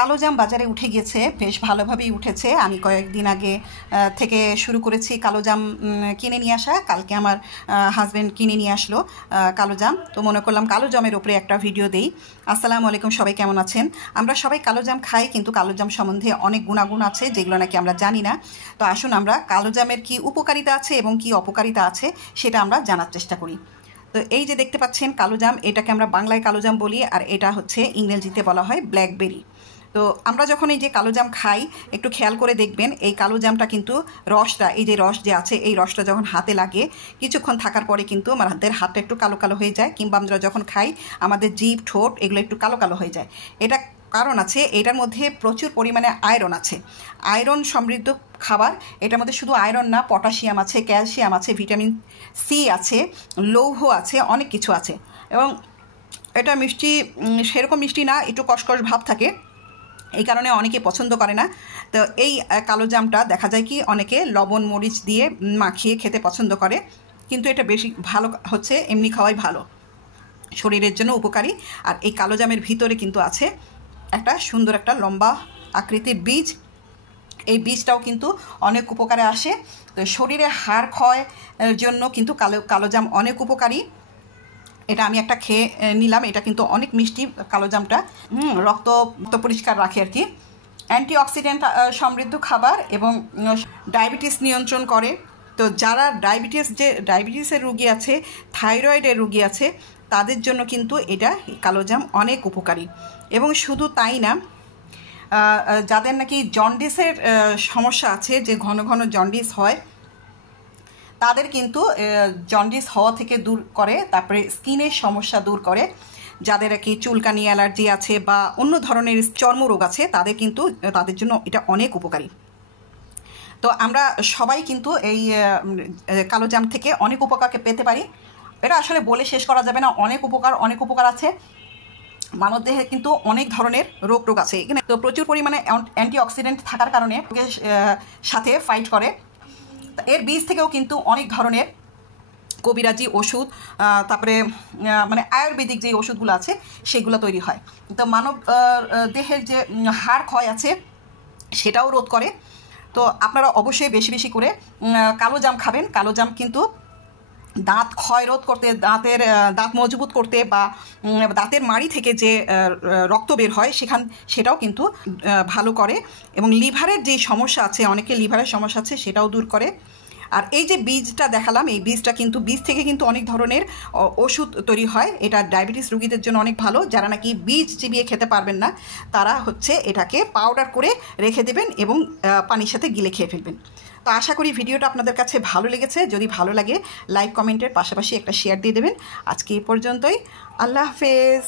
কালো জাম বাজারে উঠে গিয়েছে, বেশ ভালোভাবেই উঠেছে। আমি কয়েকদিন আগে থেকে শুরু করেছি কালো জাম কিনে নিয়ে আসা। কালকে আমার হাজব্যান্ড কিনে নিয়ে আসলো কালো জাম, তো মনে করলাম কালো জামের ওপরে একটা ভিডিও দেই। আসসালামু আলাইকুম, সবাই কেমন আছেন? আমরা সবাই কালো জাম খাই, কিন্তু কালো জাম সম্বন্ধে অনেক গুণাগুণ আছে যেগুলো নাকি আমরা জানি না। তো আসুন আমরা কালো জামের কী উপকারিতা আছে এবং কী অপকারিতা আছে সেটা আমরা জানার চেষ্টা করি। তো এই যে দেখতে পাচ্ছেন কালো জাম, এটাকে আমরা বাংলায় কালো জাম বলি, আর এটা হচ্ছে ইংরেজিতে বলা হয় ব্ল্যাকবেরি। তো আমরা যখন এই যে কালো জাম খাই, একটু খেয়াল করে দেখবেন এই কালো জামটা কিন্তু রসটা, এই যে রস যে আছে, এই রসটা যখন হাতে লাগে কিছুক্ষণ থাকার পরে কিন্তু আমাদের হাতটা একটু কালো কালো হয়ে যায়, কিংবা আমরা যখন খাই আমাদের জিভ ঠোঁট এগুলো একটু কালো কালো হয়ে যায়। এটা কারণ আছে, এটার মধ্যে প্রচুর পরিমাণে আয়রন আছে, আয়রন সমৃদ্ধ খাবার। এটার মধ্যে শুধু আয়রন না, পটাশিয়াম আছে, ক্যালসিয়াম আছে, ভিটামিন সি আছে, লৌহ আছে, অনেক কিছু আছে। এবং এটা মিষ্টি সেরকম মিষ্টি না, একটু কষকষ ভাব থাকে, এই কারণে অনেকে পছন্দ করে না। তো এই কালো জামটা দেখা যায় কি অনেকে লবণ মরিচ দিয়ে মাখিয়ে খেতে পছন্দ করে, কিন্তু এটা বেশি ভালো হচ্ছে এমনি খাওয়াই ভালো, শরীরের জন্য উপকারী। আর এই কালো জামের ভিতরে কিন্তু আছে একটা সুন্দর একটা লম্বা আকৃতির বীজ, এই বীজটাও কিন্তু অনেক উপকারে আসে। তো শরীরে হাড় ক্ষয়ের জন্য কিন্তু কালো জাম অনেক উপকারী। এটা আমি একটা খেয়ে নিলাম, এটা কিন্তু অনেক মিষ্টি কালো জামটা, রক্ত পরিষ্কার রাখে আর কি। অ্যান্টিঅক্সিডেন্ট সমৃদ্ধ খাবার এবং ডায়াবেটিস নিয়ন্ত্রণ করে। তো যারা ডায়াবেটিসের রোগী আছে, থাইরয়েডের রোগী আছে, তাদের জন্য কিন্তু এটা কালো জাম অনেক উপকারী। এবং শুধু তাই না, যাদের নাকি জন্ডিসের সমস্যা আছে, যে ঘন ঘন জন্ডিস হয়, তাদের কিন্তু জন্ডিস হওয়া থেকে দূর করে। তারপরে স্কিনের সমস্যা দূর করে, যাদের কি চুলকানি, অ্যালার্জি আছে বা অন্য ধরনের চর্মরোগ আছে, তাদের জন্য এটা অনেক উপকারী। তো আমরা সবাই কিন্তু এই কালো জাম থেকে অনেক উপকারকে পেতে পারি। এটা আসলে বলে শেষ করা যাবে না, অনেক উপকার আছে। মানব দেহে কিন্তু অনেক ধরনের রোগ আছে এখানে। তো প্রচুর পরিমাণে অ্যান্টিঅক্সিডেন্ট থাকার কারণে সাথে ফাইট করে। এর বীজ থেকেও কিন্তু অনেক ধরনের কবিরাজি ওষুধ, তারপরে মানে আয়ুর্বেদিক যে ওষুধগুলো আছে সেগুলো তৈরি হয়। তো মানব দেহের যে হাড় ক্ষয় আছে সেটাও রোধ করে। তো আপনারা অবশ্যই বেশি বেশি করে কালো জাম খাবেন। কালো জাম কিন্তু দাঁত ক্ষয় রোধ করতে, দাঁত মজবুত করতে, বা দাঁতের মাড়ি থেকে যে রক্ত বের হয় সেটাও কিন্তু ভালো করে। এবং লিভারের যে সমস্যা আছে, অনেকের লিভারের সমস্যা আছে, সেটাও দূর করে। আর এই যে বীজটা দেখালাম, এই বীজ থেকে কিন্তু অনেক ধরনের ওষুধ তৈরি হয়। এটা ডায়াবেটিস রোগীদের জন্য অনেক ভালো। যারা নাকি বীজ চিবিয়ে খেতে পারবেন না, তারা হচ্ছে এটাকে পাউডার করে রেখে দেবেন এবং পানির সাথে গিলে খেয়ে ফেলবেন। তো আশা করি ভিডিওটা আপনাদের কাছে ভালো লেগেছে। যদি ভালো লাগে লাইক কমেন্টের পাশাপাশি একটা শেয়ার দিয়ে দেবেন। আজকে এই পর্যন্তই, আল্লাহ হাফেজ।